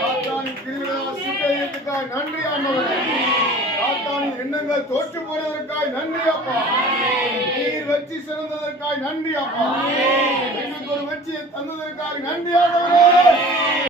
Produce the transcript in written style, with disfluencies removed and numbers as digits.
சாத்தானின் கிரிகளால் சுட்டதற்காய் நன்றி ஆண்டவரே. சாத்தானின் எண்ணங்கள் தோற்று போனதற்காய் நன்றி அப்பா. நீர் வெற்றி சிறந்ததற்காய் நன்றி அப்பா. எங்களுக்கு ஒரு வெற்றியை தந்ததற்காக நன்றி ஆண்டவரே.